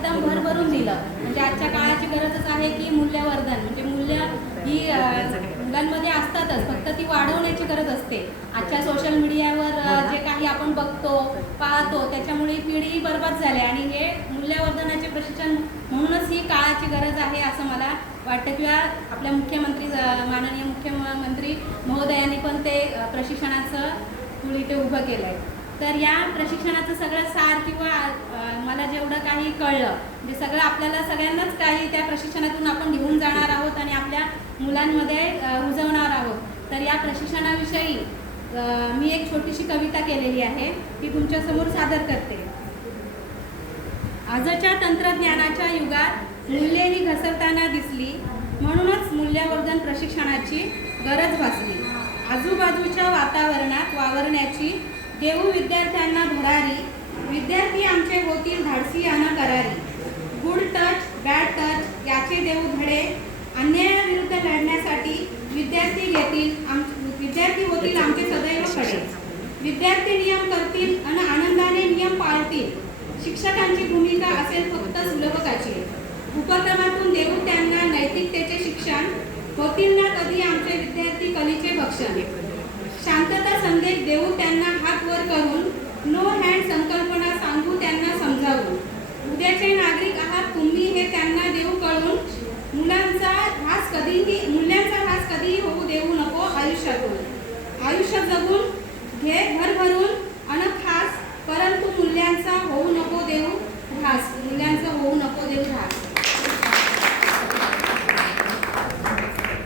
एकदम भरभरून दिलं. म्हणजे आजच्या काळाची गरजच आहे की मूल्यवर्धन. म्हणजे मूल्य ही मुलांमध्ये असतातच. फक्त ती वाढवण्याची गरज असते. आजच्या सोशल मीडियावर जे काही आपण बघतो पाहतो त्याच्यामुळे पिढी बरबाद झाली आणि हे मूल्यवर्धनाचे प्रशिक्षण म्हणूनच ही काळाची गरज आहे असं मला वाटतं. किंवा आपल्या मुख्यमंत्री माननीय मुख्यमंत्री महोदयांनी पण ते प्रशिक्षणाचं इथे उभं केलं आहे तर या प्रशिक्षणाचं सगळं सार किंवा मला जेवढं काही कळलं म्हणजे सगळं आपल्याला सगळ्यांनाच काही त्या प्रशिक्षणातून आपण घेऊन जाणार आहोत आणि आपल्या मुलांमध्ये रुजवणार आहोत. तर या प्रशिक्षणाविषयी मी एक छोटीशी कविता केलेली आहे. ती तुमच्यासमोर सादर करते. आजच्या तंत्रज्ञानाच्या युगात मूल्ये ही घसरताना दिसली म्हणूनच मूल्यवर्धन प्रशिक्षणाची गरज भासली. आजूबाजूच्या वातावरणात वावरण्याची देऊ विद्यार्थ्यांना भरारी विद्यार्थी आमचे होतील धाडसी अन करारी. गुड टच बॅड टच याचे देऊ धडे. अन्यायाविरुद्ध लढण्यासाठी विद्यार्थी घेतील आम विद्यार्थी होतील आमचे सदैव खडे. विद्यार्थी नियम करतील आणि आनंदाने नियम पाळतील. शिक्षकांची भूमिका असेल फक्त सुलभकाची उपक्रमातून देऊ त्यांना नैतिकतेचे शिक्षण. होतील ना कधी आमचे विद्यार्थी कलेचे भक्षण. शांतता संदेश देऊ त्यांना सादर करून नो हँड संकल्पना सांगू त्यांना समजावू. उद्याचे नागरिक आहात तुम्ही हे त्यांना देऊ कळून मुलांचा ह्रास कधीही मूल्यांचा ह्रास कधीही होऊ देऊ नको आयुष्यातून. आयुष्य जगून घे